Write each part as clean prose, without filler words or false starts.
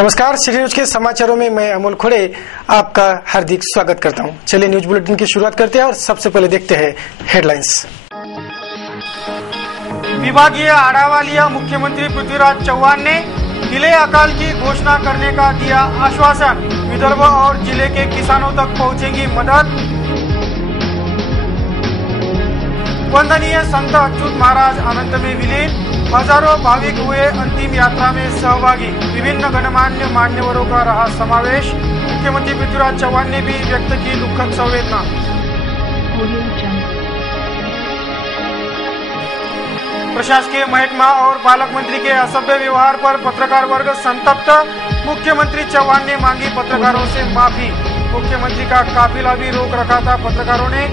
नमस्कार, city news के समाचारों में मैं अमोल खोड़े आपका हार्दिक स्वागत करता हूं। चलिए न्यूज बुलेटिन की शुरुआत करते हैं और सबसे पहले देखते हैं हेडलाइंस। विभागीय आढावा लिया मुख्यमंत्री पृथ्वीराज चौहान ने, ढीले अकाल की घोषणा करने का दिया आश्वासन। विदर्भ और जिले के किसानों तक पहुंचेगी मदद। वंदनीय संत अच्युत महाराज अनंत में विलीन, हजारों भाविक हुए अंतिम यात्रा में सहभागी। विभिन्न गणमान्य मान्यवरों का रहा समावेश। मुख्यमंत्री पृथ्वीराज चौहान ने भी व्यक्त की दुखद संवेदना। प्रशासकीय महकमा और पालक मंत्री के असभ्य व्यवहार पर पत्रकार वर्ग संतप्त। मुख्यमंत्री चौहान ने मांगी पत्रकारों से माफी। मुख्यमंत्री का काफिला भी रोक रखा था पत्रकारों ने।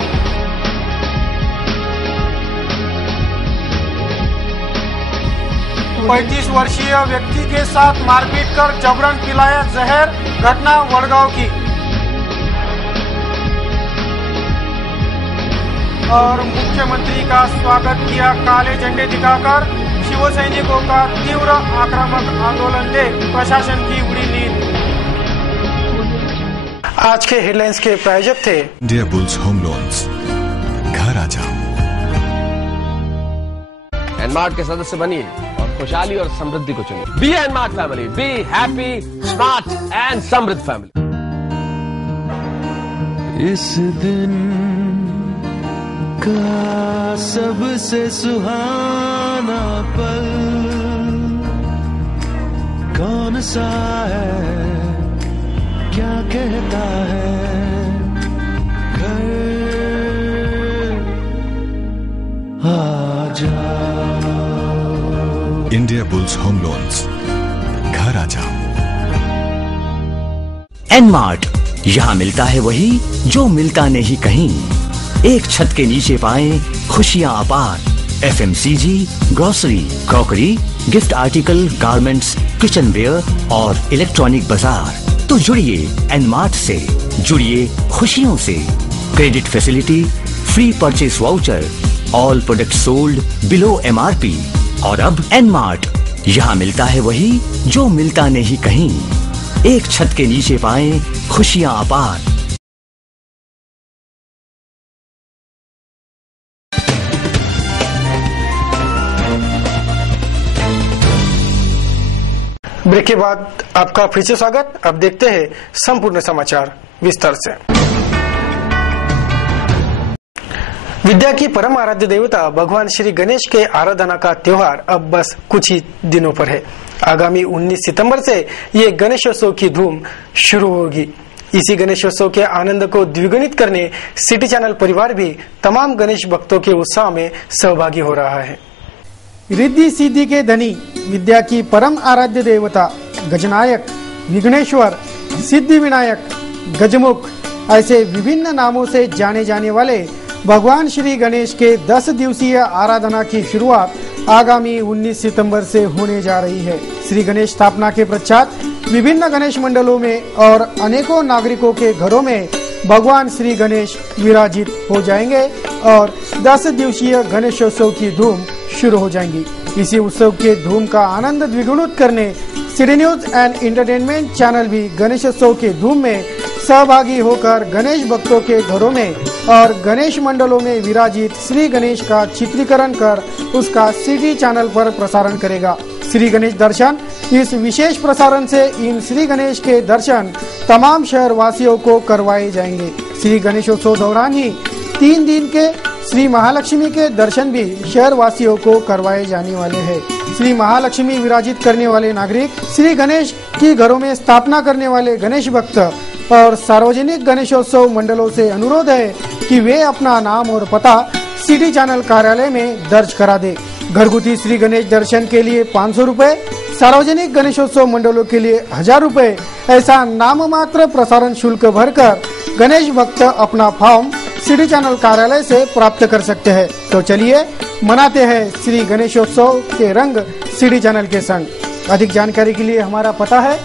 पैंतीस वर्षीय व्यक्ति के साथ मारपीट कर जबरन पिलाया जहर, घटना वडगांव की। और मुख्यमंत्री का स्वागत किया काले झंडे दिखाकर। शिवसैनिकों का तीव्र आक्रामक आंदोलन देख प्रशासन की उड़ी नींद। आज के हेडलाइंस के प्रायोजक थे इंडिया बुल्स होम लोन्स। घर आ जाओ। एनमार्ट के सदस्य बनिए और खुशहाली और समृद्धि को चुनिए। Be N Mart family, be happy, smart and समृद्ध फैमिली। इस दिन का सबसे सुहाना पल कौन सा है, क्या कहता है घर आ जा। India bulls home loans. घर आ जाओ। एनमार्ट, यहाँ मिलता है वही जो मिलता नहीं कहीं। एक छत के नीचे पाएं खुशियाँ अपार। FMCG, grocery, crockery, gift article, garments, kitchen ware और इलेक्ट्रॉनिक बाजार। तो जुड़िए एनमार्ट से, जुड़िए खुशियों से। Credit facility, free purchase voucher, all product sold below MRP. और अब एनमार्ट, यहाँ मिलता है वही जो मिलता नहीं कहीं। एक छत के नीचे पाएं खुशियाँ अपार। ब्रेक के बाद आपका फिर से स्वागत। अब देखते हैं संपूर्ण समाचार विस्तार से। विद्या की परम आराध्य देवता भगवान श्री गणेश के आराधना का त्योहार अब बस कुछ ही दिनों पर है। आगामी 19 सितंबर से ये गणेशोत्सव की धूम शुरू होगी। इसी गणेशोत्सव के आनंद को द्विगुणित करने सिटी चैनल परिवार भी तमाम गणेश भक्तों के उत्साह में सहभागी हो रहा है। रिद्धि सिद्धि के धनी, विद्या की परम आराध्य देवता गजनायक, विघ्नेश्वर, सिद्धि विनायक, गजमुख ऐसे विभिन्न नामों से जाने जाने वाले भगवान श्री गणेश के 10 दिवसीय आराधना की शुरुआत आगामी 19 सितंबर से होने जा रही है। श्री गणेश स्थापना के पश्चात विभिन्न गणेश मंडलों में और अनेकों नागरिकों के घरों में भगवान श्री गणेश विराजित हो जाएंगे और 10 दिवसीय गणेशोत्सव की धूम शुरू हो जाएंगी। इसी उत्सव के धूम का आनंद द्विगुणित करने city news end entertainment channel भी गणेशोत्सव के धूम में सहभागी होकर गणेश भक्तों के घरों में और गणेश मंडलों में विराजित श्री गणेश का चित्रीकरण कर उसका सिटी चैनल पर प्रसारण करेगा। श्री गणेश दर्शन, इस विशेष प्रसारण से इन श्री गणेश के दर्शन तमाम शहर वासियों को करवाए जाएंगे। श्री गणेशोत्सव दौरान ही 3 दिन के श्री महालक्ष्मी के दर्शन भी शहर वासियों को करवाए जाने वाले हैं। श्री महालक्ष्मी विराजित करने वाले नागरिक, श्री गणेश की घरों में स्थापना करने वाले गणेश भक्त और सार्वजनिक गणेशोत्सव मंडलों से अनुरोध है कि वे अपना नाम और पता सिटी चैनल कार्यालय में दर्ज करा दे। घरगुती श्री गणेश दर्शन के लिए 500 रुपए, सार्वजनिक गणेशोत्सव मंडलों के लिए 1000 रुपए ऐसा नाम मात्र प्रसारण शुल्क भरकर गणेश भक्त अपना फॉर्म सिटी चैनल कार्यालय से प्राप्त कर सकते हैं। तो चलिए मनाते हैं श्री गणेशोत्सव के रंग सिटी चैनल के संग। अधिक जानकारी के लिए हमारा पता है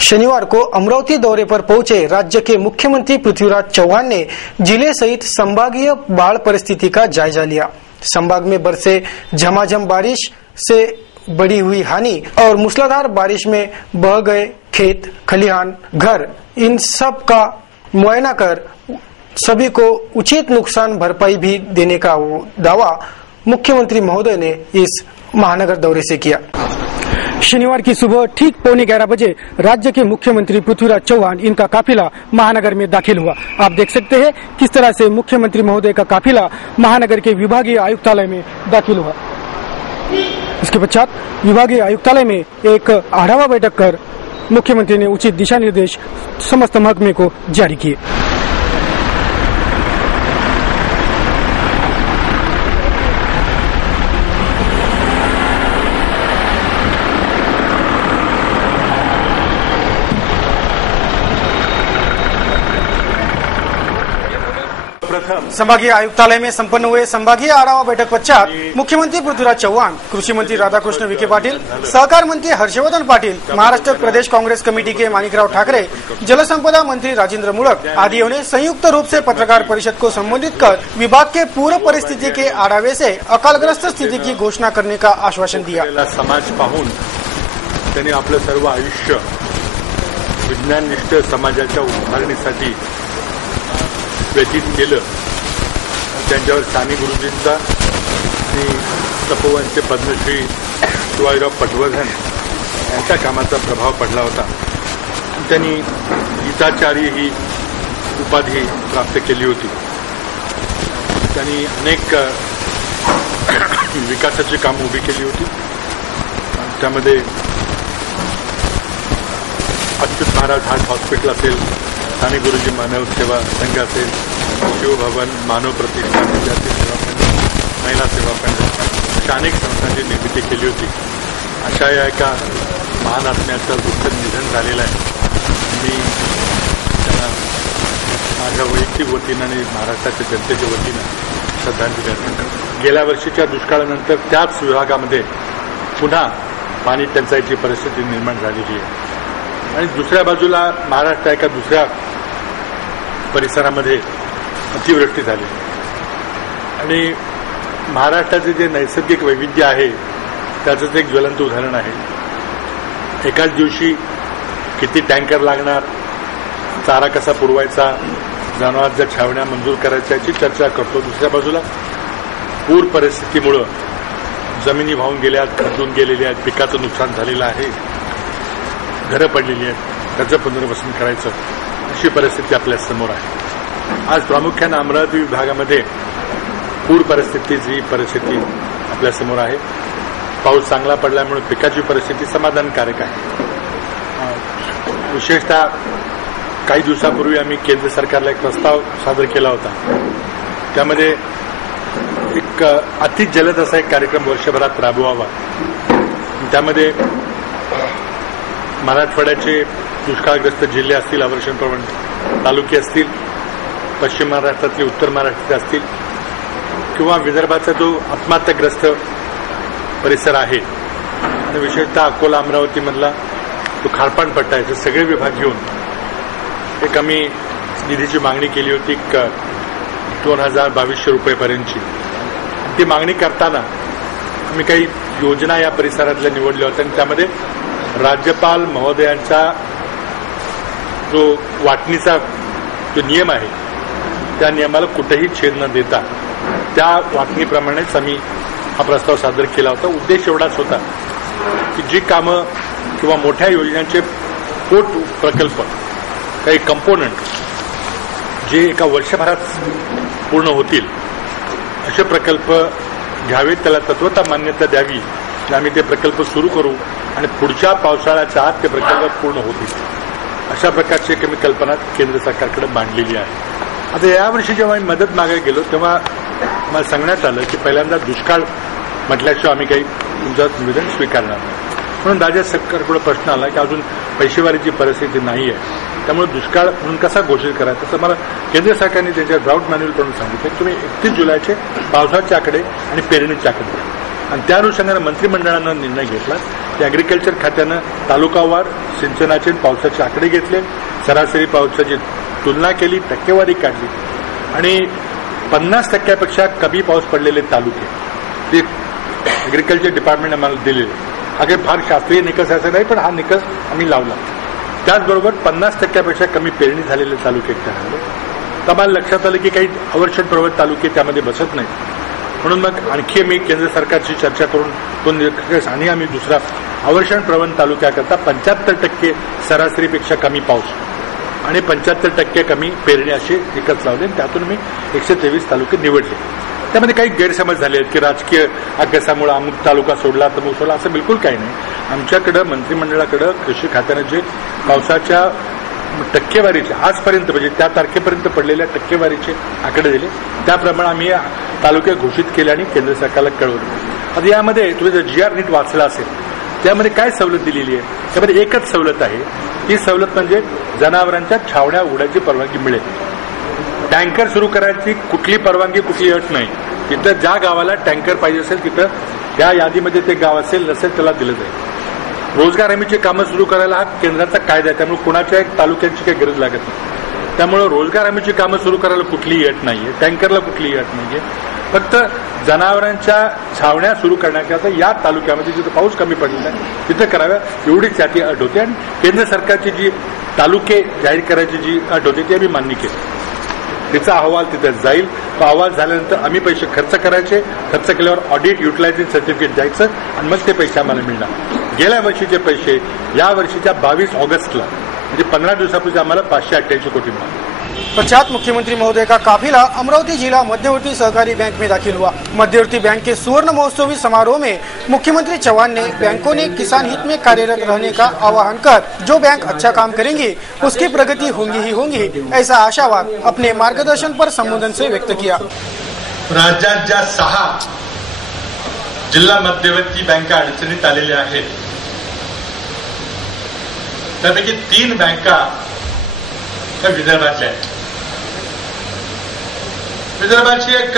शनिवार को अमरावती दौरे पर पहुंचे राज्य के मुख्यमंत्री पृथ्वीराज चौहान ने जिले सहित संभागीय बाढ़ परिस्थिति का जायजा लिया। संभाग में बरसे झमाझम बारिश से बड़ी हुई हानि और मूसलाधार बारिश में बह गए खेत, खलिहान, घर, इन सब का मुआयना कर सभी को उचित नुकसान भरपाई भी देने का दावा मुख्यमंत्री महोदय ने इस महानगर दौरे से किया। शनिवार की सुबह ठीक 11:15 बजे राज्य के मुख्यमंत्री पृथ्वीराज चौहान इनका काफिला महानगर में दाखिल हुआ। आप देख सकते हैं किस तरह से मुख्यमंत्री महोदय का काफिला महानगर के विभागीय आयुक्तालय में दाखिल हुआ। इसके पश्चात विभागीय आयुक्तालय में एक आढावा बैठक कर मुख्यमंत्री ने उचित दिशा निर्देश समस्त महकमे को जारी किए। संभागीय आयुक्तालय में संपन्न हुए संभागीय आढावा बैठक पश्चात मुख्यमंत्री पृथ्वीराज चौहान, कृषि मंत्री राधाकृष्ण विखे पाटील, सहकार मंत्री हर्षवर्धन पाटील, महाराष्ट्र प्रदेश कांग्रेस कमेटी के माणिकराव ठाकरे, जलसंपदा मंत्री राजेंद्र मुळक आदियों ने संयुक्त रूप से पत्रकार परिषद को संबोधित कर विभाग के पूर्व परिस्थिति के आढावे से अकालग्रस्त स्थिति की घोषणा करने का आश्वासन दिया। समाज पाहून त्यांनी आपलं सर्व आयुष्य विज्ञाननिष्ठ समाजाच्या उभारणीसाठी व्यतीत केलं। त्यांच्यावर साने गुरुजींचा आणि तपोवनचे पद्मश्री शिवाजीराव पटवर्धन यांच्या कामाचा प्रभाव पडला होता। त्यांनी गीताचार्य ही उपाधी प्राप्त केली होती। त्यांनी अनेक विकासाची कामं उभी केली होती। त्यामध्ये अच्युत महाराज हार्ट हॉस्पिटल असेल, साने गुरुजी मानव सेवा संघ असेल, शिवभवन, मानव प्रतिष्ठान, विद्यार्थी सेवा केंद्र, महिला सेवा केंद्र अशा अनेक संस्थांची निर्मिती केली होती। अशा या एका महान आत्म्याचं दुःखद निधन झालेलं आहे। मी त्यांना माझ्या वैयक्तिक वतीनं आणि महाराष्ट्राच्या जनतेच्या वतीनं श्रद्धांजली अर्पण करतो। गेल्या वर्षीच्या दुष्काळानंतर त्याच विभागामध्ये पुन्हा पाणी टंचाईची परिस्थिती निर्माण झालेली आहे आणि दुसऱ्या बाजूला महाराष्ट्र एका दुसऱ्या परिसरामध्ये अतिवृष्टी झाली आणि महाराष्ट्राचे जे नैसर्गिक वैविध्य आहे त्याचंच एक ज्वलंत उदाहरण आहे। एकाच दिवशी किती टँकर लागणार, चारा कसा पुरवायचा, जनावरांच्या छावण्या मंजूर करायच्या याची चर्चा करतो। दुसऱ्या बाजूला पूर परिस्थितीमुळे जमिनी वाहून गेल्या, खचून गेलेल्या आहेत, पिकाचं नुकसान झालेलं आहे, घरं पडलेली आहेत, त्याचं पुनर्वसन करायचं अशी परिस्थिती आपल्या समोर आहे। आज प्रामुख्यानं अमरावती विभागामध्ये पूर परिस्थितीची परिस्थिती आपल्या समोर आहे। पाऊस चांगला पडल्यामुळे पिकाची परिस्थिती समाधानकारक आहे। विशेषतः काही दिवसापूर्वी आम्ही केंद्र सरकारला एक प्रस्ताव सादर केला होता। त्यामध्ये एक अति जलद असा एक कार्यक्रम वर्षभरात राबवावा। त्यामध्ये मराठवाड्याचे दुष्काळग्रस्त जिल्हे असतील, अवर्षणप्रवण तालुके असतील, पश्चिम महाराष्ट्रातले उत्तर महाराष्ट्रातले असतील किंवा विदर्भाचा जो आत्महत्याग्रस्त परिसर आहे आणि विशेषतः अकोला अमरावतीमधला तो खारपाण पट्टा आहे, ते सगळे विभाग घेऊन एक आम्ही निधीची मागणी केली होती 2,022 रुपयेपर्यंतची। ती मागणी करताना आम्ही काही योजना या परिसरातल्या निवडल्या होत्या आणि त्यामध्ये राज्यपाल महोदयांचा जो वाटणीचा जो नियम आहे त्या नियमाला कुठेही छेद न देता त्या वाटणीप्रमाणेच आम्ही हा प्रस्ताव सादर केला होता। उद्देश एवढाच होता की जी कामं किंवा मोठ्या योजनांचे पोट प्रकल्प, काही कंपोनंट जे एका वर्षभरात पूर्ण होतील असे प्रकल्प घ्यावेत, त्याला तत्वता मान्यता द्यावी, आम्ही ते प्रकल्प सुरू करू आणि पुढच्या पावसाळ्याच्या आत ते प्रकल्प पूर्ण होतील अशा प्रकारची एक आम्ही कल्पना केंद्र सरकारकडे मांडलेली आहे। आता यावर्षी जेव्हा आम्ही मदत मागायला गेलो तेव्हा मला सांगण्यात आलं की पहिल्यांदा दुष्काळ म्हटल्याशिवाय आम्ही काही तुमचं निवेदन स्वीकारणार नाही। म्हणून राज्य सरकारकडे प्रश्न आला की अजून पैसेवारीची परिस्थिती नाही आहे, त्यामुळे दुष्काळ म्हणून कसा घोषित करायचा, तर मला केंद्र सरकारने त्यांच्या ड्राउट मॅन्युअल कडून सांगितलं की तुम्ही 31 जुलैचे पावसाचे आकडे आणि पेरणीचे आकडे द्या आणि त्या अनुषंगाने मंत्रिमंडळानं निर्णय घेतला की अॅग्रिकल्चर खात्यानं तालुकावार सिंचनाचे पावसाचे आकडे घेतले, सरासरी पावसाची तुलना केली, टक्केवारी काढली आणि 50% कमी पाऊस पडलेले तालुके ते ऍग्रिकल्चर डिपार्टमेंट आम्हाला दिलेले. हा काही फार शास्त्रीय निकष असं नाही, पण हा निकष आम्ही लावला. त्याचबरोबर 50% कमी पेरणी झालेले तालुके ठरवले. तर आम्हाला लक्षात आलं की काही अवर्षण प्रवृत्त तालुके त्यामध्ये बसत नाहीत. म्हणून मग आणखी मी केंद्र सरकारशी चर्चा करून तो निकष आणि आम्ही दुसरा अवर्षण प्रवण तालुक्याकरता 75% सरासरीपेक्षा कमी पाऊस आणि 75% कमी पेरणी असे निकष लावले. त्यातून मी 123 तालुके निवडले. त्यामध्ये काही गैरसमज झाले आहेत की राजकीय अभ्यासामुळे अमुक तालुका सोडला तमुक सोडला, असं बिलकुल काही नाही. आमच्याकडं मंत्रिमंडळाकडं कृषी खात्यानं जे पावसाच्या टक्केवारीचे आजपर्यंत म्हणजे त्या तारखेपर्यंत पडलेल्या टक्केवारीचे आकडे दिले, त्याप्रमाणे आम्ही तालुके घोषित केले आणि केंद्र सरकारला कळवले. आता यामध्ये तुम्ही जर GR नीट वाचला असेल त्यामध्ये काय सवलत दिलेली आहे, त्यामध्ये एकच सवलत आहे. ती सवलत म्हणजे जनावरांच्या छावण्या उघडायची परवानगी मिळेल. टँकर सुरू करायची कुठली परवानगी, कुठली अट नाही. तिथं ज्या गावाला टँकर पाहिजे असेल तिथं त्या यादीमध्ये ते गाव असेल नसेल त्याला दिलं जाईल. रोजगार हमीची कामं सुरू करायला हा केंद्राचा कायदा आहे, त्यामुळे कुणाच्या एक तालुक्यांची काही गरज लागत नाही. त्यामुळे रोजगार हमीची कामं सुरू करायला कुठलीही अट नाहीये, टँकरला कुठलीही अट नाहीये. फक्त जनावरांच्या छावण्या सुरू करण्याकरता या तालुक्यामध्ये जिथं पाऊस कमी पडलेला आहे तिथं कराव्या एवढीच त्याची अट होते. आणि केंद्र सरकारची जी तालुके जाहीर करायची जी अट होती ती आम्ही मान्य केली. तिचा अहवाल तिथे जाईल. तो अहवाल झाल्यानंतर आम्ही पैसे खर्च करायचे. खर्च केल्यावर ऑडिट युटिलायझेशन सर्टिफिकेट द्यायचं आणि मग ते पैसे आम्हाला मिळणार. गेल्या वर्षीचे पैसे या वर्षीच्या 22 ऑगस्टला म्हणजे 15 दिवसापूर्वी आम्हाला 588 कोटी मिळाले. पश्चात मुख्यमंत्री महोदय का काफिला अमरावती जिला मध्यवर्ती सहकारी बैंक में दाखिल हुआ. मध्यवर्ती बैंक के स्वर्ण महोत्सवी समारोह में मुख्यमंत्री चौहान ने बैंकों ने किसान हित में कार्यरत रहने का आह्वान कर जो बैंक अच्छा काम करेंगे उसकी प्रगति होंगी ही होंगी, ऐसा आशावाद अपने मार्गदर्शन पर संबोधन से व्यक्त किया. राज्यात ज्या 6 जिल्हा मध्यवर्ती बँका अडचणीत आलेल्या आहेत त्यापैकी 3 बँका त्या विदर्भातल्या आहेत. विदर्भाची एक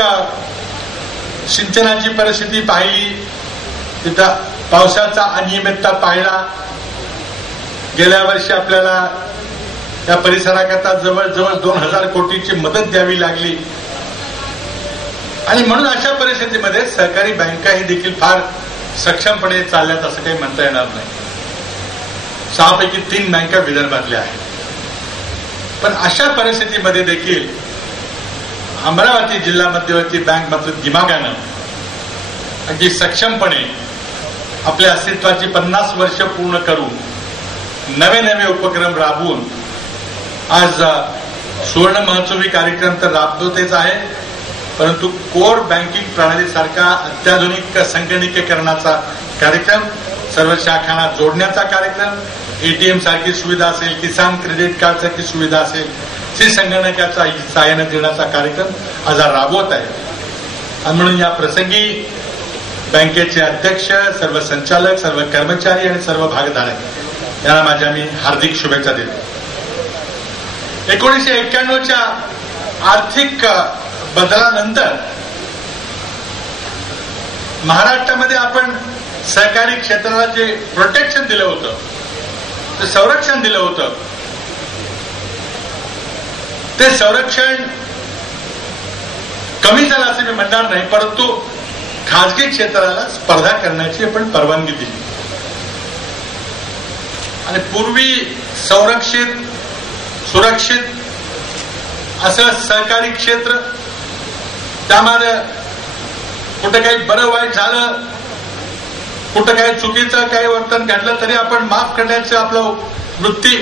सिंचनाची परिस्थिती पाहिली, तिथं पावसाचा अनियमितता पाहिला. गेल्या वर्षी आपल्याला या परिसराकरता जवळजवळ 2000 कोटीची मदत द्यावी लागली आणि म्हणून अशा परिस्थितीमध्ये सहकारी बँकाही देखील फार सक्षमपणे चालल्यात असं काही म्हणता येणार नाही. 6 पैकी 3 बँका विदर्भातल्या आहेत. पण अशा परिस्थितीमध्ये देखील अमरावती जिल्हा मध्यवर्ती बँक मात्र दिमागानं अगदी सक्षमपणे आपल्या अस्तित्वाची 50 वर्ष पूर्ण करून नवे नवे उपक्रम राबवून आज सुवर्ण महोत्सवी कार्यक्रम तर राबवतेच आहे, परंतु कोर बँकिंग प्रणालीसारखा अत्याधुनिक संगणकीकरणाचा कार्यक्रम, सर्व शाखांना जोडण्याचा कार्यक्रम, ATM सारखी सुविधा असेल, किसान क्रेडिट कार्ड सारखी सुविधा असेल, संगणकाचा सहाय्याने देण्याचा कार्यक्रम आज राबवत आहे. आणि म्हणून या प्रसंगी बँकेचे अध्यक्ष, सर्व संचालक, सर्व कर्मचारी आणि सर्व भागधारक यांना माझ्या मी हार्दिक शुभेच्छा देतो. 1991च्या आर्थिक बदलानंतर महाराष्ट्रामध्ये आपण सहकारी क्षेत्राला जे प्रोटेक्शन दिलं होतं, ते संरक्षण दिलं होतं, ते संरक्षण कमी झालं असं मी म्हणणार नाही, परंतु खाजगी क्षेत्राला स्पर्धा करण्याची आपण परवानगी दिली. आणि पूर्वी संरक्षित सुरक्षित असं सहकारी क्षेत्र, त्यामध्ये कुठं काही बरं वाईट झालं, कुठं काही चुकीचं काही वर्तन घडलं तरी आपण माफ करण्याची आपलं वृत्ती.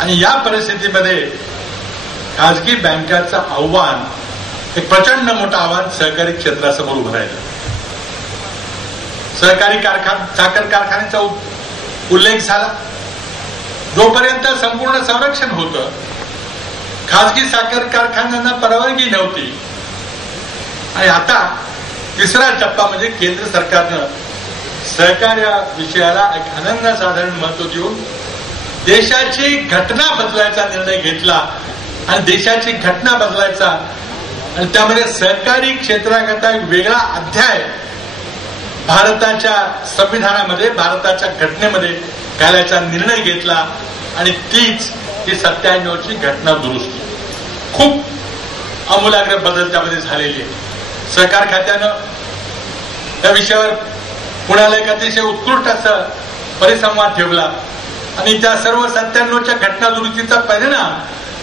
आणि या परिस्थितीमध्ये खाजगी बँकाचं आव्हान, एक प्रचंड मोठं आव्हान सहकारी क्षेत्रासमोर उभं राहिलं. सहकारी साखर कारखान्याचा उल्लेख झाला. जोपर्यंत संपूर्ण संरक्षण होतं, खाजगी साखर कारखान्यांना परवानगी नव्हती. आणि आता तिसरा टप्पा म्हणजे केंद्र सरकारनं सहकार्य विषयाला एक अनन्यसाधारण महत्व देऊन देशाची घटना बदलायचा निर्णय घेतला. आणि देशाची घटना बदलायचा आणि त्यामध्ये सहकारी क्षेत्राकरता एक वेगळा अध्याय भारताच्या संविधानामध्ये, भारताच्या घटनेमध्ये घालायचा निर्णय घेतला. आणि तीच ती 97ची घटना दुरुस्ती. खूप आमूलाग्र बदल त्यामध्ये झालेली आहे. सहकार खात्यानं या विषयावर पुण्याला एक अतिशय उत्कृष्ट असा परिसंवाद ठेवला आणि त्या सर्व 97च्या घटना दुरुस्तीचा परिणाम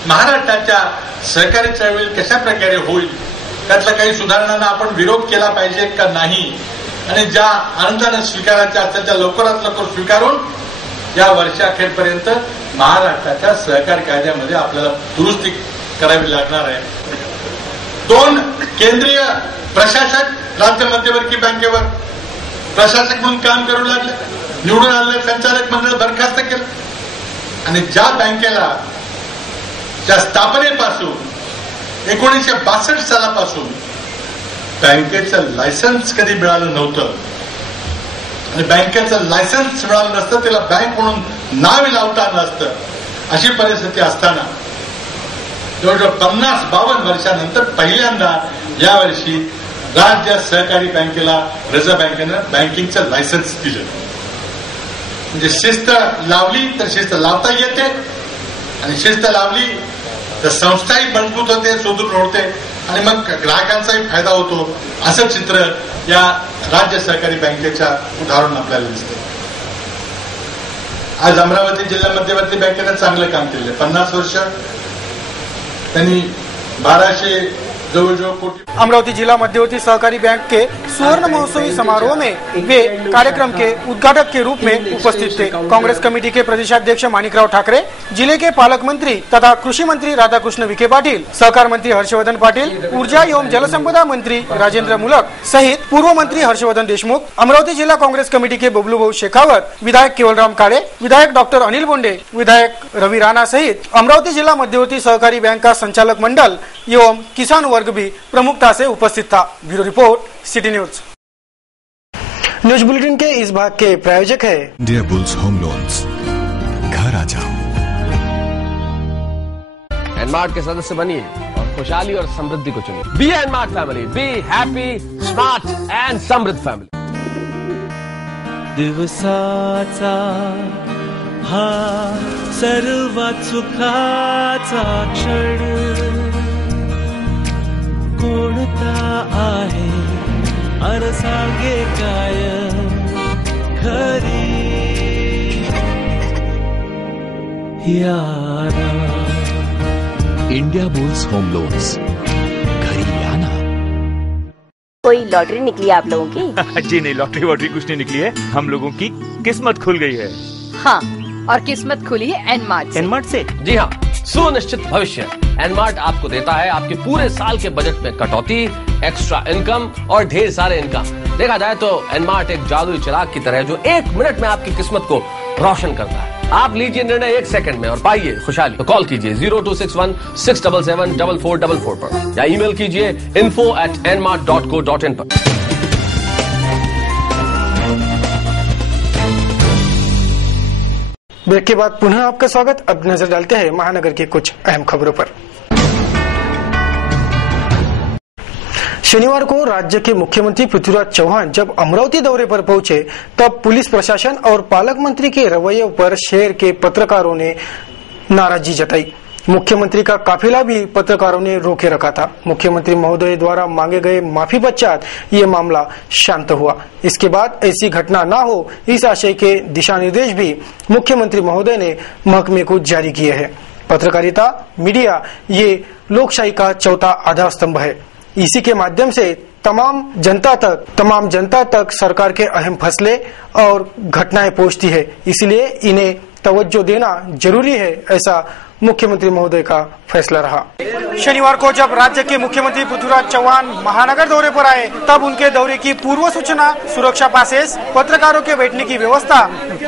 महाराष्ट्राच्या सहकारी चळवळीत कशा प्रकारे होईल, त्यातल्या काही सुधारणांना आपण विरोध केला पाहिजे का नाही, आणि ज्या आनंदानं स्वीकारायच्या असतात त्या लवकरात लवकर स्वीकारून या वर्षाखेरपर्यंत महाराष्ट्राच्या सहकारी कायद्यामध्ये आपल्याला दुरुस्ती करावी लागणार आहे. 2 केंद्रीय प्रशासक राज्य मध्यवर्ती बँकेवर प्रशासक म्हणून काम करू लागले. निवडून आलेले संचालक मंडळ बरखास्त केलं आणि ज्या बँकेला त्या स्थापनेपासून 1962 सालापासून बँकेचं लायसन्स कधी मिळालं नव्हतं आणि बँकेचं लायसन्स मिळालं नसतं, त्याला बँक म्हणून नाव लावता नसतं, अशी परिस्थिती असताना जवळजवळ 50-52 वर्षानंतर पहिल्यांदा यावर्षी राज्य सहकारी बँकेला रिझर्व्ह बँकेनं बँकिंगचं लायसन्स दिलं. म्हणजे शिस्त लावली तर शिस्त लावता येते आणि शिस्त लावली तर संस्थाही मजबूत होते, सुदृढ होते आणि मग ग्राहकांचाही फायदा होतो. असं चित्र या राज्य सहकारी बँकेच्या उदाहरण आपल्याला दिसतं. आज अमरावती जिल्हा मध्यवर्ती बँकेनं चांगलं काम केलं. 50 वर्ष त्यांनी 1200 जवळ कोटी. अमरावती जिला मध्यवर्ती सहकारी बैंक के स्वर्ण महोत्सवी समारोह में वे कार्यक्रम के उद्घाटक के रूप में उपस्थित थे. कांग्रेस कमेटी के प्रदेशाध्यक्ष माणिकराव ठाकरे, जिले के पालक मंत्री तथा कृषि मंत्री राधाकृष्ण विखे पाटिल, सहकार मंत्री हर्षवर्धन पाटिल, ऊर्जा एवं जलसंपदा मंत्री राजेंद्र मुलक सहित पूर्व मंत्री हर्षवर्धन देशमुख, अमरावती जिला कांग्रेस कमेटी के बबलू भाऊ शेखावत, विधायक केवलराम काळे, विधायक डॉक्टर अनिल बोंडे, विधायक रवि राणा सहित अमरावती जिला मध्यवर्ती सहकारी बैंक का संचालक मंडल एवं किसान वर्ग भी प्रमुखता से उपस्थित था. Bureau report, city news. News bulletin के इस भाग के प्रायोजक है इंडिया बुल्स होम लोन्स. घर आ जाओ. एनमार्ट के सदस्य बनिए और खुशहाली और समृद्धि को चुनिए. Be N Mart family, be happy, smart and समृद्ध फैमिली. दिवसाचा हा सर्वात सुखाचा क्षण कोणता आहे अर सांगे काय खरी यारा. India bulls home loans. घरी आना. कोई लॉटरी निकली आप लोगों की? जी नहीं, लॉटरी वॉटरी कुछ नहीं निकली है. हम लोगों की किस्मत खुल गई है. हाँ, और किस्मत खुली है एनमार्ट से. एनमार्ट से? जी हाँ, सुनिश्चित भविष्य एनमार्ट आपको देता है आपके पूरे साल के बजट में कटौती, एक्स्ट्रा इनकम और ढेर सारे इनकम. देखा जाए तो एनमार्ट एक जादुई चिराग की तरह है जो 1 मिनट में आपकी किस्मत को रोशन करता है. आप लीजिए निर्णय 1 सेकंड में और पाइए खुशहाली. तो कॉल कीजिए 0261 677 4444 पर या ईमेल कीजिए info@nmart.co.in पर. ब्रेक के बाद पुनः आपका स्वागत. अब नजर डालते हैं महानगर की कुछ अहम खबरों पर. शनिवार को राज्य के मुख्यमंत्री पृथ्वीराज चौहान जब अमरावती दौरे पर पहुंचे तब पुलिस प्रशासन और पालक मंत्री के रवैये पर शहर के पत्रकारों ने नाराजगी जताई. मुख्यमंत्री का काफिला भी पत्रकारों ने रोके रखा था. मुख्यमंत्री महोदय द्वारा मांगे गए माफी पश्चात ये मामला शांत हुआ. इसके बाद ऐसी घटना न हो इस आशय के दिशा निर्देश भी मुख्यमंत्री महोदय ने महकमे को जारी किए हैं. पत्रकारिता, मीडिया ये लोकशाही का चौथा आधार स्तंभ है. इसी के माध्यम से तमाम जनता तक सरकार के अहम फैसले और घटनाएं पहुंचती है. इसलिए इन्हें तवज्जो देना जरूरी है, ऐसा मुख्यमंत्री महोदय का फैसला रहा. शनिवार को जब राज्य के मुख्यमंत्री पृथ्वीराज चौहान महानगर दौरे पर आए तब उनके दौरे की पूर्व सूचना, सुरक्षा पासेस, पत्रकारों के बैठने की व्यवस्था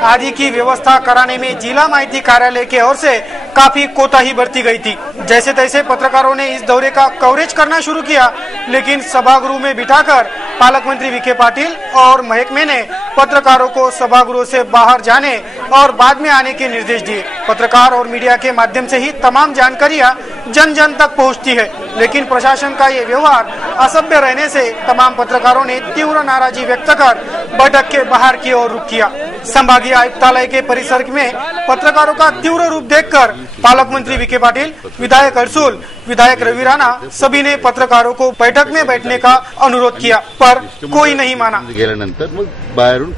आदि की व्यवस्था कराने में जिला माहिती कार्यालय की ओर से काफी कोताही बरती गई थी. जैसे तैसे पत्रकारों ने इस दौरे का कवरेज करना शुरू किया, लेकिन सभागृह में बिठाकर पालक मंत्री विखे पाटिल और महकमे ने पत्रकारों को सभागृह से बाहर जाने और बाद में आने के निर्देश दिए. पत्रकार और मीडिया के माध्यम से ही तमाम जानकारियां जन जन तक पहुंचती है, लेकिन प्रशासन का ये व्यवहार असभ्य रहने से तमाम पत्रकारों ने तीव्र नाराजगी व्यक्त कर बैठक के बाहर की ओर रुख किया. संभागीय आयुक्तालय के परिसर में पत्रकारों का तीव्र रूप देखकर पालक मंत्री विखे पाटिल, विधायक अरसूल, विधायक रवि राणा सभी ने पत्रकारों को बैठक में बैठने का अनुरोध किया, पर कोई नहीं माना। गेल्यानंतर मग बाहेरून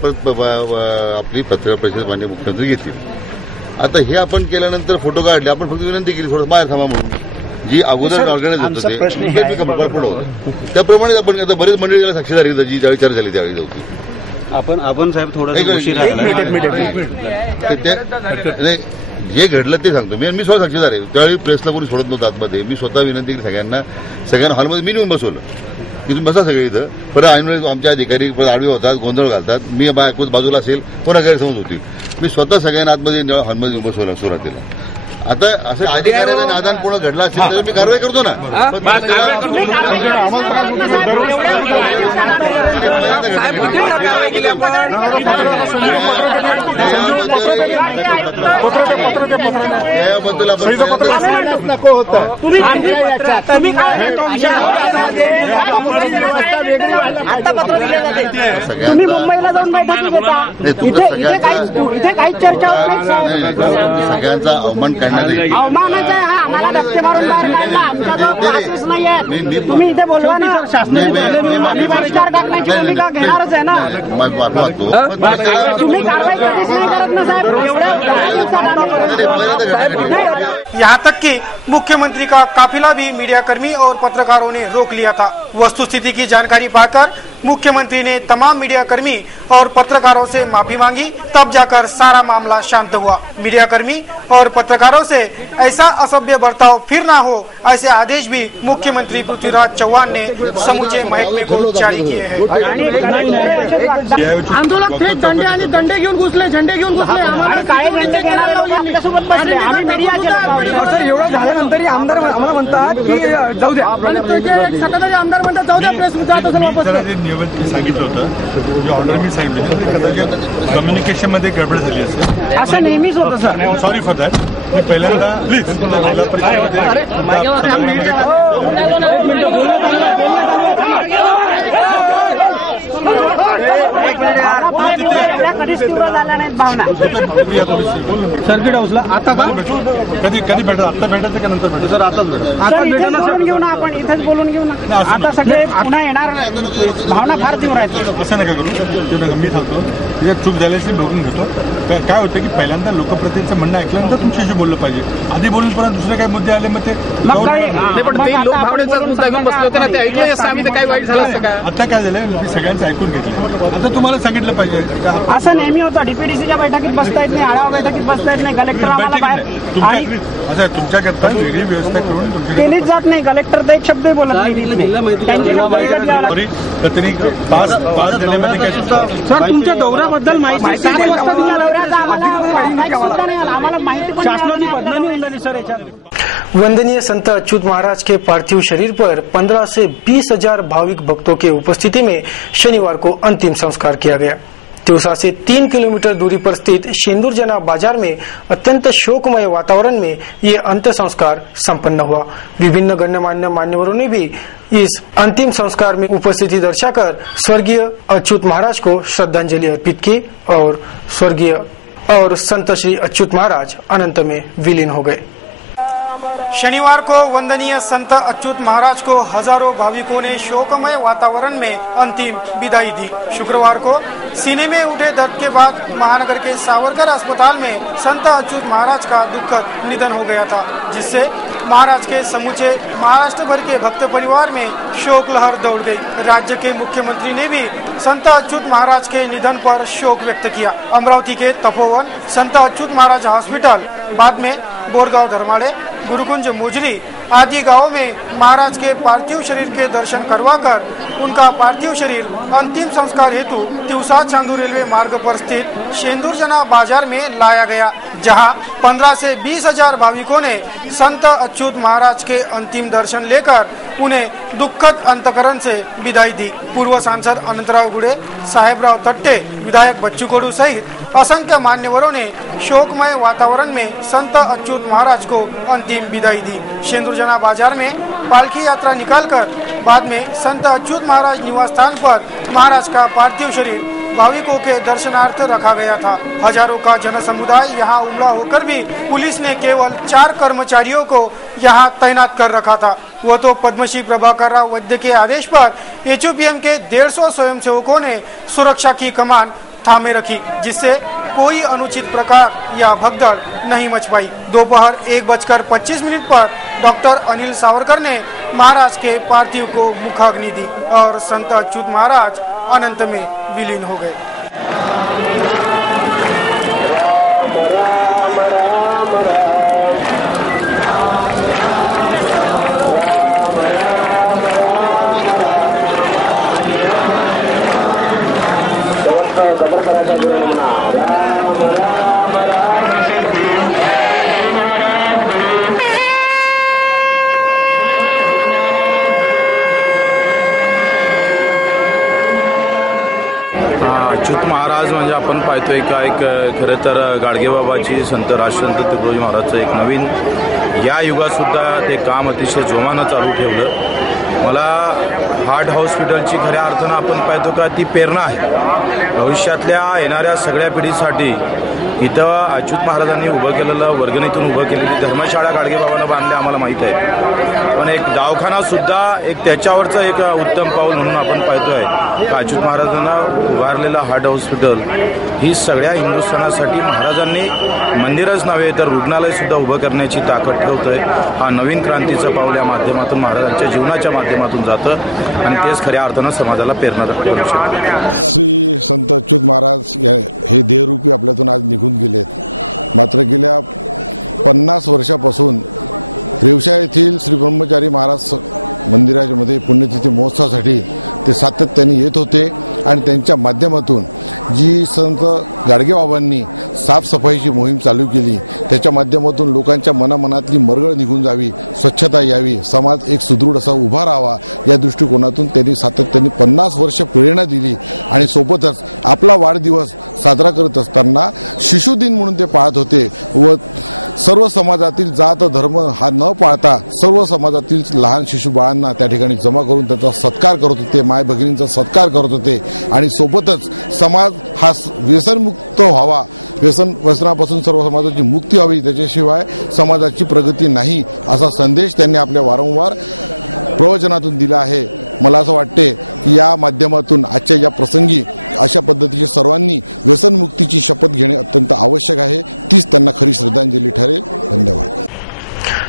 आपली पत्रकार परिषद माननीय मुख्यमंत्री घेतील। आता हे आपण केल्यानंतर फोटो काढले, आपण फक्त विनंती केली थोडं बाहेर थांबा म्हणून, जी अगोदर ऑर्गनाइज होतं ते पण होतं त्याप्रमाणे आपण आता बरेच मंडळीला साक्षीदार जी ज्यावेळी चर्चा झाली त्यावेळी जाऊ आपण साहेब थोडं जे घडलं ते सांगतो मी स्वतः साक्षीदार आहे। त्यावेळी प्रेसला कोणी सोडत नव्हतं आतमध्ये, मी स्वतः विनंती केली सगळ्यांना हॉलमध्ये मी नेऊन बसवलं की तुम्ही बसा सगळे इथं। परत ऐनवेळी आमचे अधिकारी परत आडवे होतात, गोंधळ घालतात, मी बाजूला असेल कोणा गैरसमज होती, मी स्वतः सगळ्यांना आतमध्ये हॉलमध्ये बसवलं सुरुवातीला। आता असं अधिकाऱ्याचं नादान पूर्ण घडला असेल तर मी कारवाई करतो ना। तुम्ही मुंबईला जाऊन बैठक घेता, इथे काही चर्चा होत नाही। सगळ्यांचा अवमान अवमानाचा आहे, आम्हाला धक्के मारून बाहेर काढला, आमचा जो प्रोसेस नाही आहे, तुम्ही इथे बोलवा ना। आम्ही बहिष्कार टाकण्याची भूमिका घेणारच आहे ना। तुम्ही कारवाई कधीच नाही करत ना साहेब। यहाँ तक कि मुख्यमंत्री का काफिला भी मीडिया कर्मी और पत्रकारों ने रोक लिया था। वस्तुस्थिति की जानकारी पाकर मुख्यमंत्री ने तमाम मीडिया कर्मी और पत्रकारों से माफी मांगी, तब जाकर सारा मामला शांत हुआ। मीडिया कर्मी और पत्रकारों से ऐसा असभ्य बर्ताव फिर ना हो, ऐसे आदेश भी मुख्यमंत्री पृथ्वीराज चव्हाण ने समूचे महकमे को जारी किए हैं। आंदोलक थे दंडे आणि दंडे घेऊन घुसले, झेंडे घेऊन घुसले, आम्हाला काळे झेंडे घेणारे लोक आपल्यासोबत बसले, आम्ही मीडिया एवढं झाल्यानंतरही आमदार आम्हाला म्हणतात की जाऊ द्या, सत्ताधारी आमदार म्हणतात जाऊ द्या, प्रेस जात असेल वापस। सांगितलं होतं, जे ऑर्डर मी सांगितलं कदाचित कम्युनिकेशन मध्ये गडबड झाली असेल, असं नेहमीच होतं सर। Sorry for that. मी पहिल्यांदा प्लीज जिल्हा परिषदेमध्ये कधीच तीव्र झाल्या नाहीत भावना। सर्किट हाऊसला आता का कधी भेटत, आता भेटायचं का नंतर भेटत? सर आताच इथेच बोलून घेऊ ना, आपण इथेच बोलून घेऊ ना। आता सगळे पुन्हा येणार, भावना फार तीव्र आहेत। असं नका करू, मी थांबतो, त्याच्यात चूक झाल्याची बघून घेतो। काय होतं की पहिल्यांदा लोकप्रतिनिधीचं म्हणणं ऐकल्यानंतर तुमच्याशी बोललं पाहिजे, आधी बोलून परत दुसरे काही मुद्दे आले मग ते आता काय झालं, मी सगळ्यांचं ऐकून घेतलं, आता तुम्हाला सांगितलं पाहिजे। असं नेहमी होतं, डीपीडीसीच्या बैठकीत बसता येत नाही, आढावा बैठकीत बसता येत नाही, कलेक्टर आम्हाला बाहेर असं तुमच्याकरता वेगळी व्यवस्था करून केलीच जात नाही। कलेक्टर तर एक शब्दही बोलत नाही। त्यांनी पास देण्यामध्ये काय सर तुमच्या दौऱ्याबद्दल माहिती शासनाची बदनामी होईल सर याच्यात। वंदनीय संत अच्युत महाराज के पार्थिव शरीर पर 15 से 20 हजार भाविक भक्तों के उपस्थिति में शनिवार को अंतिम संस्कार किया गया। तिवसा से 3 किलोमीटर दूरी पर स्थित शेंदुरजना बाजार में अत्यंत शोकमय वातावरण में ये अंत्य संस्कार संपन्न हुआ। विभिन्न गण्यमान्य मान्यवरों ने भी इस अंतिम संस्कार में उपस्थिति दर्शाकर स्वर्गीय अच्युत महाराज को श्रद्धांजलि अर्पित की और संत श्री अच्युत महाराज अनंत में विलीन हो गए। शनिवार को वंदनीय संत अच्युत महाराज को हजारों भाविकों ने शोकमय वातावरण में अंतिम विदाई दी। शुक्रवार को सीने में उठे दर्द के बाद महानगर के सावरकर अस्पताल में संत अच्युत महाराज का दुखद निधन हो गया था, जिससे महाराज के समूचे महाराष्ट्र भर के भक्त परिवार में शोक लहर दौड़ गई। राज्य के मुख्यमंत्री ने भी संत अच्युत महाराज के निधन पर शोक व्यक्त किया। अमरावती के तपोवन, संत अच्युत महाराज हॉस्पिटल, बाद में बोरगांव धर्माड़े, गुरुकुंज मोजरी आदि गांवों में महाराज के पार्थिव शरीर के दर्शन करवाकर उनका पार्थिव शरीर अंतिम संस्कार हेतु तिवसा चांदू रेलवे मार्ग पर स्थित शेंदुरजना बाजार में लाया गया, जहां 15 से 20 हजार भाविकों ने संत अच्युत महाराज के अंतिम दर्शन लेकर उन्हें दुखद अंतकरण से विदाई दी। पूर्व सांसद अनंतराव गुड़े, साहेबराव तट्टे, विधायक बच्चू कडू सहित असंख्य मान्यवरों ने शोकमय वातावरण में संत अच्युत महाराज को अंतिम विदाई दी। शेंदुरजना बाजार में पालकी यात्रा निकालकर बाद में संत अच्युत महाराज निवास स्थान पर महाराज का पार्थिव शरीर भाविकों के दर्शनार्थ रखा गया था। हजारों का जनसमुदाय यहाँ उमड़ा होकर भी पुलिस ने केवल 4 कर्मचारियों को यहाँ तैनात कर रखा था। वो तो पद्मश्री प्रभाकर राव वैद्य के आदेश पर HOPM के 150 स्वयंसेवकों ने सुरक्षा की कमान थामे रखी, जिससे कोई अनुचित प्रकार या भगदड़ नहीं मच पाई। दोपहर 1:25 पर डॉक्टर अनिल सावरकर ने महाराज के पार्थिव को मुखाग्नि दी और संत अच्युत महाराज अनंत में विलीन हो गए। अच्युत महाराज म्हणजे आपण पाहतोय का एक खरं तर गाडगेबाबाची संत राष्ट्रसंत तुकडोजी महाराजचं एक नवीन या युगात सुद्धा ते काम अतिशय जोमानं चालू ठेवलं। मला हार्ट हॉस्पिटलची खऱ्या अर्थानं आपण पाहतो का ती प्रेरणा आहे भविष्यातल्या येणाऱ्या सगळ्या पिढीसाठी। इथं अच्युत महाराजांनी उभं केलेलं वर्गणीतून उभं केलेली धर्मशाळा गाडगेबाबांना बांधल्या आम्हाला माहीत आहे, पण एक दवाखाना सुद्धा एक त्याच्यावरचं एक उत्तम पाऊल म्हणून आपण पाहतोय का अच्युत महाराजांना उभारलेलं हार्ट हॉस्पिटल ही सगळ्या हिंदुस्थानासाठी महाराजांनी मंदिरच नव्हे तर रुग्णालय सुद्धा उभं करण्याची ताकद ठेवतोय। हा नवीन क्रांतीचं पाऊल या माध्यमातून महाराजांच्या जीवनाच्या माध्यमातून जातं आणि तेच खऱ्या अर्थानं समाजाला प्रेरणा करू शकतं।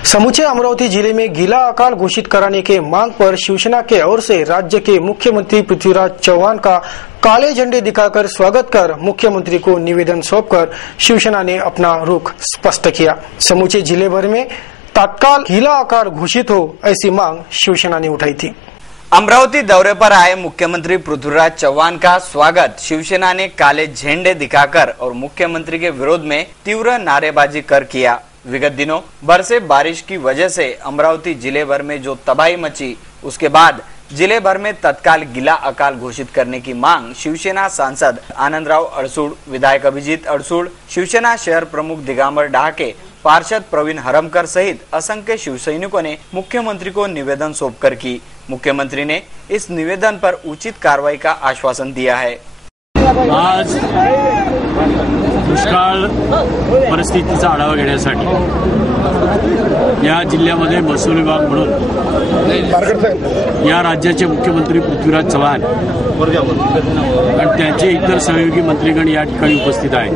समूचे अमरावती जिले में गीला अकाल घोषित कराने के मांग पर शिवसेना के ओर से राज्य के मुख्यमंत्री पृथ्वीराज चौहान का काले झंडे दिखाकर स्वागत कर मुख्यमंत्री को निवेदन सौंपकर शिवसेना ने अपना रुख स्पष्ट किया। समूचे जिले भर में तत्काल गीला अकाल घोषित हो ऐसी मांग शिवसेना ने उठाई थी। अमरावती दौरे पर आए मुख्यमंत्री पृथ्वीराज चौहान का स्वागत शिवसेना ने काले झंडे दिखाकर और मुख्यमंत्री के विरोध में तीव्र नारेबाजी कर किया। विगत दिनों बरसे बारिश की वजह से अमरावती जिले भर में जो तबाही मची, उसके बाद जिले भर में तत्काल गीला अकाल घोषित करने की मांग शिवसेना सांसद आनंदराव अडसूळ, विधायक अभिजीत अडसूळ, शिवसेना शहर प्रमुख दिगंबर डहाके, पार्षद प्रवीण हरमकर सहित असंख्य शिवसैनिकों ने मुख्यमंत्री को निवेदन सौंपकर की। मुख्यमंत्री ने इस निवेदन पर उचित कार्रवाई का आश्वासन दिया है। आज दुष्काळ परिस्थितीचा आढावा घेण्यासाठी या जिल्ह्यामध्ये महसूल विभाग म्हणून या राज्याचे मुख्यमंत्री पृथ्वीराज चव्हाण आणि त्यांचे इतर सहयोगी मंत्रीगण या ठिकाणी उपस्थित आहेत।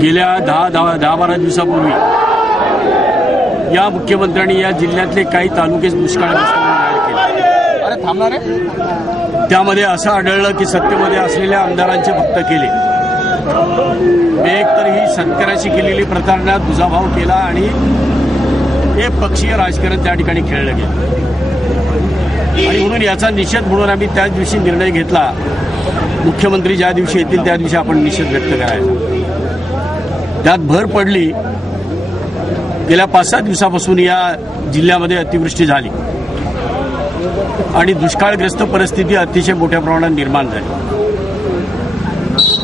गेल्या 10-12 दिवसापूर्वी या मुख्यमंत्र्यांनी या जिल्ह्यातले काही तालुके दुष्काळग्रस्त जाहीर केले। त्यामध्ये असं आढळलं की सत्तेमध्ये असलेल्या आमदारांचे फक्त केले, एक तर ही शेतकऱ्याची केलेली प्रतारणा दुजाभाव केला आणि एक पक्षीय राजकारण त्या ठिकाणी खेळलं गेलं आणि म्हणून याचा निषेध म्हणून आम्ही त्याच दिवशी निर्णय घेतला, मुख्यमंत्री ज्या दिवशी येतील त्या दिवशी आपण निषेध व्यक्त करायचा। त्यात भर पडली, गेल्या 5-7 दिवसापासून या जिल्ह्यामध्ये अतिवृष्टी झाली आणि दुष्काळग्रस्त परिस्थिती अतिशय मोठ्या प्रमाणात निर्माण झाली।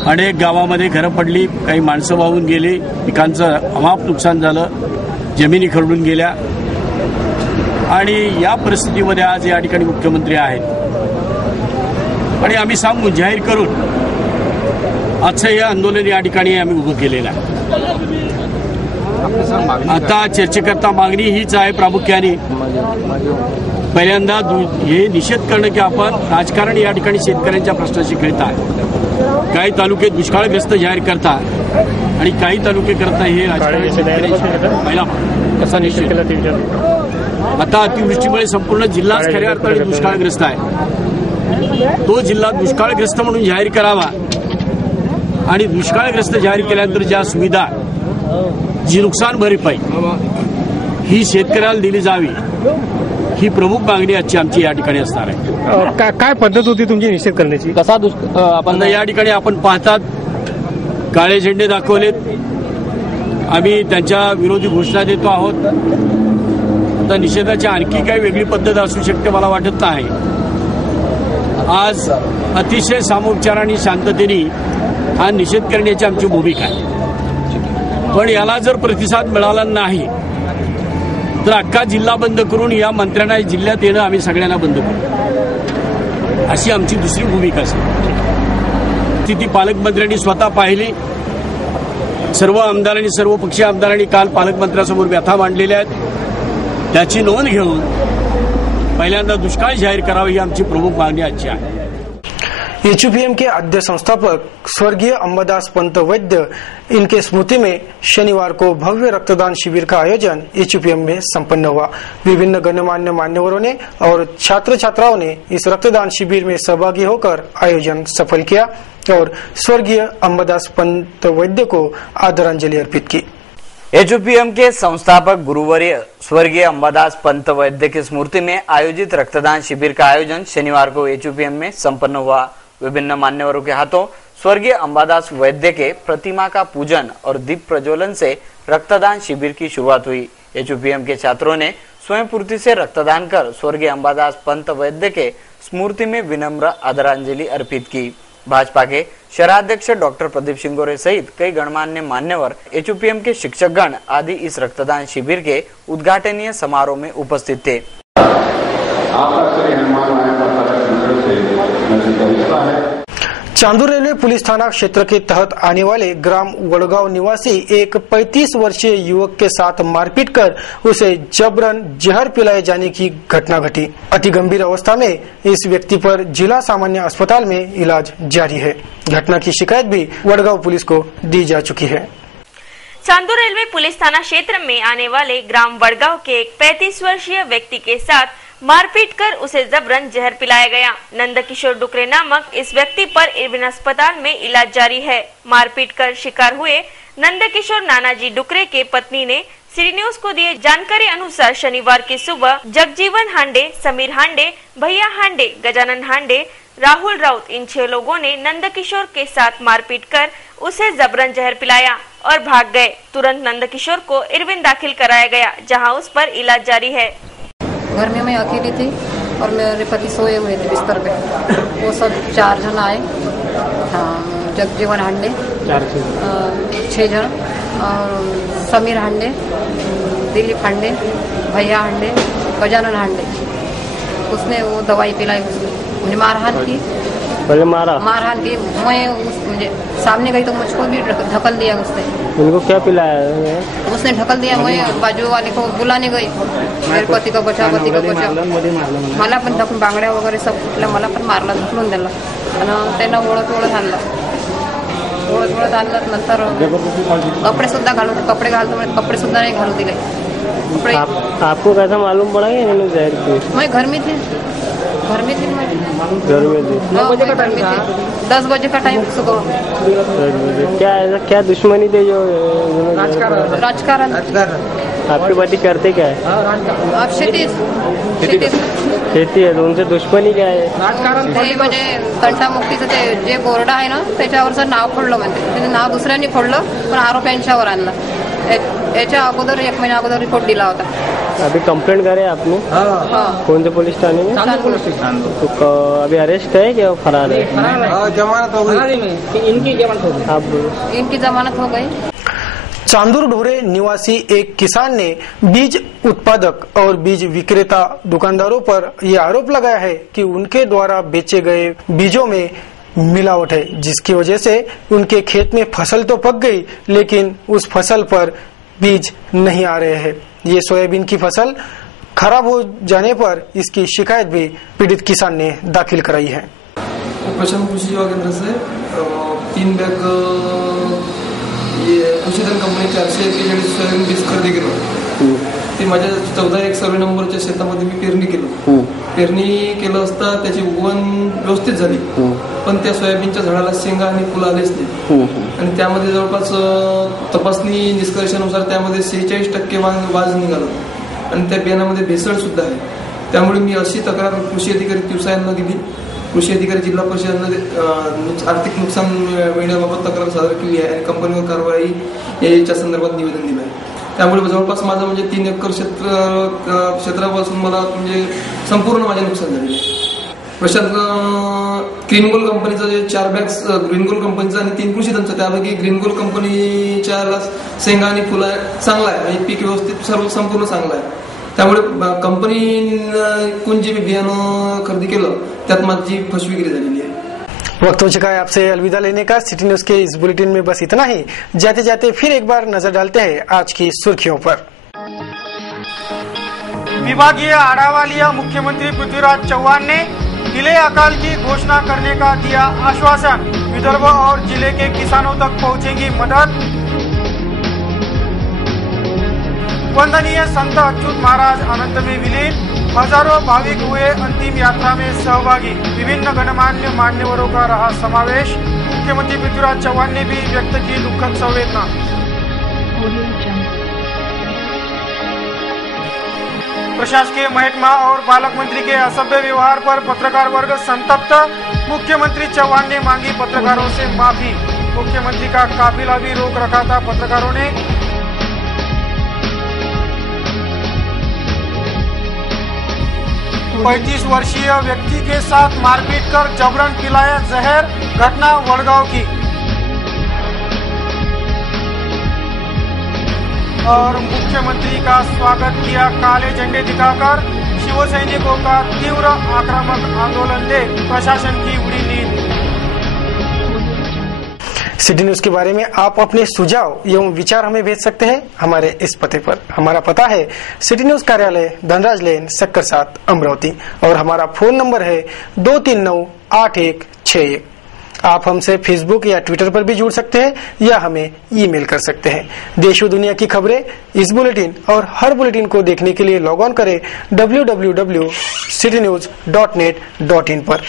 अनेक गावामध्ये घरं पडली, काही माणसं वाहून गेली, पिकांचं अमाप नुकसान झालं, जमिनी खरडून गेल्या आणि या परिस्थितीमध्ये आज या ठिकाणी मुख्यमंत्री आहेत आणि आम्ही सांगून जाहीर करून आजचं हे आंदोलन या ठिकाणी आम्ही उभं केलेलं आहे. आता चर्चेकरता मागणी हीच आहे प्रामुख्याने. पहिल्यांदा हे निषेध करणं की आपण राजकारण या ठिकाणी शेतकऱ्यांच्या प्रश्नाशी खेळत आहे. काही तालुके दुष्काळग्रस्त जाहीर करतात आणि काही तालुके करता हे राजकारण पहिला कसा निषेध केला. आता अतिवृष्टीमुळे संपूर्ण जिल्हाच खऱ्या अर्थाने दुष्काळग्रस्त आहे. तो जिल्हा दुष्काळग्रस्त म्हणून जाहीर करावा आणि दुष्काळग्रस्त जाहीर केल्यानंतर ज्या सुविधा, जी नुकसान भरपाई ही शेतकऱ्याला दिली जावी, ही प्रमुख मागणी आमची या ठिकाणी असणार आहे. काय पद्धत होती तुमची निषेध करण्याची? कसा आपण या ठिकाणी आपण पाहतात काळे झेंडे दाखवलेत. आम्ही त्यांच्या विरोधी घोषणा देतो आहोत. आता निषेधाची आणखी काही वेगळी पद्धत असू शकते मला वाटत नाही. आज अतिशय सामोपचाराने शांततेने हा निषेध करण्याची आमची भूमिका आहे. पण याला जर प्रतिसाद मिळाला नाही तर अख्खा जिल्हा बंद करून या मंत्र्यांना जिल्ह्यात येणं आम्ही सगळ्यांना बंद करू, अशी आमची दुसरी भूमिका असेल. ती पालकमंत्र्यांनी स्वतः पाहिली. सर्व आमदारांनी, सर्व पक्षीय आमदारांनी काल पालकमंत्र्यांसमोर व्यथा मांडलेल्या आहेत. त्याची नोंद घेऊन पहिल्यांदा दुष्काळ जाहीर करावा ही आमची प्रमुख मागणी आजची आहे. एचयूपीएम के आद्य संस्थापक स्वर्गीय अंबादास पंत वैद्य, इनके स्मृति में शनिवार को भव्य रक्तदान शिविर का आयोजन एचयूपीएम में संपन्न हुआ. विभिन्न गणमान्य मान्यवरों ने और छात्र छात्राओं ने इस रक्तदान शिविर में सहभागी होकर आयोजन सफल किया और स्वर्गीय अंबादास पंत वैद्य को आदरांजलि अर्पित की. एचयूपीएम के संस्थापक गुरुवर्य स्वर्गीय अंबादास पंत वैद्य की स्मृति में आयोजित रक्तदान शिविर का आयोजन शनिवार को एचयूपीएम में संपन्न हुआ. विभिन्न मान्यवरों के हाथों स्वर्गीय अंबादास वैद्य के प्रतिमा का पूजन और दीप प्रज्वलन से रक्तदान शिविर की शुरुआत हुई. एचयूपीएम के छात्रों ने स्वयंपूर्ति से रक्तदान कर स्वर्गीय अंबादास पंत वैद्य के स्मृति में विनम्र आदरांजलि अर्पित की. भाजपा के शहराध्यक्ष डॉक्टर प्रदीप सिंगोरे सहित कई गणमान्य मान्यवर, एचयूपीएम के शिक्षकगण आदि इस रक्तदान शिविर के उद्घाटनीय समारोह में उपस्थित थे. चांदूर रेलवे पुलिस थाना क्षेत्र के तहत आने वाले ग्राम वड़गांव निवासी एक 35 वर्षीय युवक के साथ मारपीट कर उसे जबरन जहर पिलाए जाने की घटना घटी. अति गंभीर अवस्था में इस व्यक्ति पर जिला सामान्य अस्पताल में इलाज जारी है. घटना की शिकायत भी वड़गांव पुलिस को दी जा चुकी है. चांदूर रेलवे पुलिस थाना क्षेत्र में आने वाले ग्राम वड़गांव के एक 35 वर्षीय व्यक्ति के साथ मारपीट कर उसे जबरन जहर पिलाया गया. नंदकिशोर डुकरे नामक इस व्यक्ति पर इरविन अस्पताल में इलाज जारी है. मारपीट कर शिकार हुए नंदकिशोर नानाजी डुकरे के पत्नी ने सिटी न्यूज को दिए जानकारी अनुसार शनिवार की सुबह जगजीवन हांडे, समीर हांडे, भैया हांडे, गजानन हांडे, राहुल राउत इन 6 लोगों ने नंदकिशोर के साथ मारपीट कर उसे जबरन जहर पिलाया और भाग गए. तुरंत नंदकिशोर को इरविन दाखिल कराया गया, जहां उस पर इलाज जारी है. घर में मैं अकेली थी और मेरे पति सोए हुए थे बिस्तर पे. वो सब 4 जन आए. जगजीवन हांडे 6 जन, और समीर हांडे, दिलीप हांडे, भैया हांडे, गजानन हांडे. उसने वो दवाई पिलाई, मुझे मारहान की. पहले मारहान की. मैं मुझे सामने गई तो मुझको भी ढकल दिया उसने. उनको क्या पिलाया? उसने ढकल दिया. मैं बाजू वाले को बुलाने गई, मेरे पती को बचा, पती को बचा. मला पण ढकलून बांगड्या वगैरे सब फुटल्या. मला पण मारला, ढकलून दिला आणि त्यांना ओळख आणलं. ओळख आणलं. नंतर कपडे सुद्धा कपडे घालतो, कपडे सुद्धा नाही घालू दिले. कपडे. आपको कैसा मालूम पड़ा कि इन्होंने जहर की? मैं घर में थी. घर में थी मैं. घर में थी. 9 बजे का टाइम था. 10 बजे का टाइम सुबह. 10 बजे. क्या दुश्मनी थे जो राजकारण? आपके पति करते क्या है? आप शेती है. तो उनसे दुश्मनी क्या है? राजकारण. ते म्हणजे तंटामुक्तीचं ते जे बोर्ड आहे ना, त्याच्यावरचं नाव फोडलं. म्हणते त्याचं नाव दुसऱ्यांनी फोडलं, पण आरोप यांच्यावर आणला. याच्या अगोदर 1 महिना अगोदर रिपोर्ट दिला होता. अभी कंप्लेंट करे आपने? हाँ. कौन से पुलिस थाने में? तो अभी अरेस्ट है क्या फरार है? जमानत हो गई. इनकी जमानत हो गई. आप इनकी जमानत हो गई. चांदूर ढोरे निवासी एक किसान ने बीज उत्पादक और बीज विक्रेता दुकानदारों पर यह आरोप लगाया है कि उनके द्वारा बेचे गए बीजों में मिलावट है, जिसकी वजह से उनके खेत में फसल तो पक गई लेकिन उस फसल पर बीज नहीं आ रहे हैं। ये सोयाबीन की फसल खराब हो जाने पर इसकी शिकायत भी पीड़ित किसान ने दाखिल कराई है। प्रशासन कृषि सेवा केंद्र से 3 बैग कृषीधन कंपनी 441 सोयाबीन बीज खरेदी केलं। ते माझ्या 14 सर्वे नंबरच्या शेतामध्ये मी पेरणी केलं। पेरणी केलं असता त्याची उगवण व्यवस्थित झाली, पण त्या सोयाबीनच्या झाडाला शेंगा आणि फुलं आलेच नाही आणि त्यामध्ये जवळपास तपासणी निष्कर्षानुसार त्यामध्ये 46% वाज निघाला आणि त्या बियाणामध्ये भेसळ सुद्धा आहे। त्यामुळे मी अशी तक्रार कृषी अधिकारी तिवसा यांना दिली। कृषी अधिकारी जिल्हा परिषद आर्थिक नुकसान मिळण्याबाबत तक्रार सादर केली आहे आणि कंपनीवर कारवाई याच्या संदर्भात निवेदन दिलं आहे। त्यामुळे जवळपास माझं म्हणजे 3 एकर क्षेत्रापासून मला म्हणजे संपूर्ण माझे नुकसान झाले आहे। प्रशासन ग्रीनगोल्ड कंपनीचं जे 4 बॅग्स ग्रीनगोल्ड कंपनीचं आणि 3 कृषीधनचं त्यापैकी ग्रीनगोल्ड कंपनीच्या शेंगा आणि फुलं चांगला आहे आणि पीक व्यवस्थित सर्व संपूर्ण चांगलं आहे। त्यामुळे कंपनी जे बियाणं खरेदी केलं त्यात माझी फसवेगिरी झालेली आहे। वक्त हो चुका है आपसे अलविदा लेने का। सिटी न्यूज के इस बुलेटिन में बस इतना ही। जाते जाते फिर एक बार नजर डालते हैं आज की सुर्खियों पर। विभागीय आढावा लिया मुख्यमंत्री पृथ्वीराज चौहान ने, ढीले अकाल की घोषणा करने का दिया आश्वासन। विदर्भ और जिले के किसानों तक पहुंचेगी मदद। वंदनीय संत अच्युत महाराज अनंत में विलीन, हजारों भाविक हुए अंतिम यात्रा में सहभागी। विभिन्न गणमान्य मान्यवरों का रहा समावेश। मुख्यमंत्री पृथ्वीराज चौहान ने भी व्यक्त की दुखद संवेदना। प्रशासकीय महकमा और बालक मंत्री के असभ्य व्यवहार पर पत्रकार वर्ग संतप्त। मुख्यमंत्री चौहान ने मांगी पत्रकारों से माफी। मुख्यमंत्री का काफिला भी रोक रखा था पत्रकारों ने। 35 वर्षीय व्यक्ति के साथ मारपीट कर जबरन पिलाया जहर, घटना वडगांव की। और मुख्यमंत्री का स्वागत किया काले झंडे दिखाकर। शिवसैनिकों का तीव्र आक्रामक आंदोलन देख प्रशासन की उड़ी नींद। सिटी न्यूज के बारे में आप अपने सुझाव एवं विचार हमें भेज सकते हैं हमारे इस पते पर। हमारा पता है सिटी न्यूज कार्यालय धनराज लेन सक्कर 7 अमरावती और हमारा फोन नंबर है 2398161। आप हमसे फेसबुक या ट्विटर पर भी जुड़ सकते हैं या हमें ईमेल कर सकते हैं। देश व दुनिया की खबरें इस बुलेटिन और हर बुलेटिन को देखने के लिए लॉग ऑन करें www.citynews.net.in पर।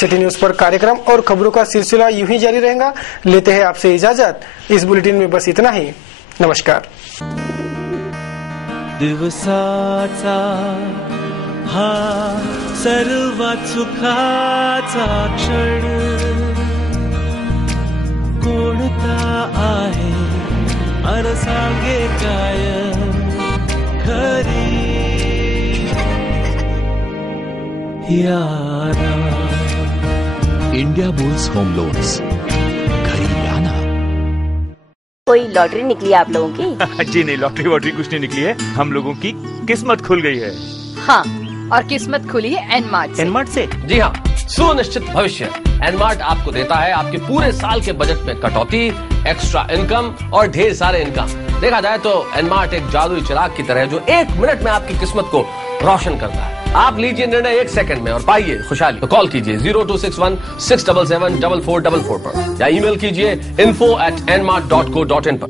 सिटी न्यूज पर कार्यक्रम और खबरों का सिलसिला यूं ही जारी रहेगा। लेते हैं आपसे इजाजत। इस बुलेटिन में बस इतना ही। नमस्कार। दिवसाचा हा सर्वात सुखाचा क्षण कोणता आहे अरसागे काय खरी यारा। इंडिया बुल्स होम लोन्स, घरी लाना। कोई लॉटरी निकली आप लोगों की? जी नहीं, लॉटरी वॉटरी कुछ नहीं निकली है। हम लोगों की किस्मत खुल गई है। हाँ, और किस्मत खुली है एनमार्ट से। एनमार्ट से? जी हाँ, सुनिश्चित भविष्य एनमार्ट आपको देता है आपके पूरे साल के बजट में कटौती, एक्स्ट्रा इनकम और ढेर सारे इनकम। देखा जाए तो एनमार्ट एक जादुई चिराग की तरह है जो 1 मिनट में आपकी किस्मत को रोशन करता है। आप लीजिए निर्णय 1 सेकंड में और पाइए खुशहाली। तो कॉल कीजिए 0261 677 4444 पर या ईमेल कीजिए info@nmart.co.in पर।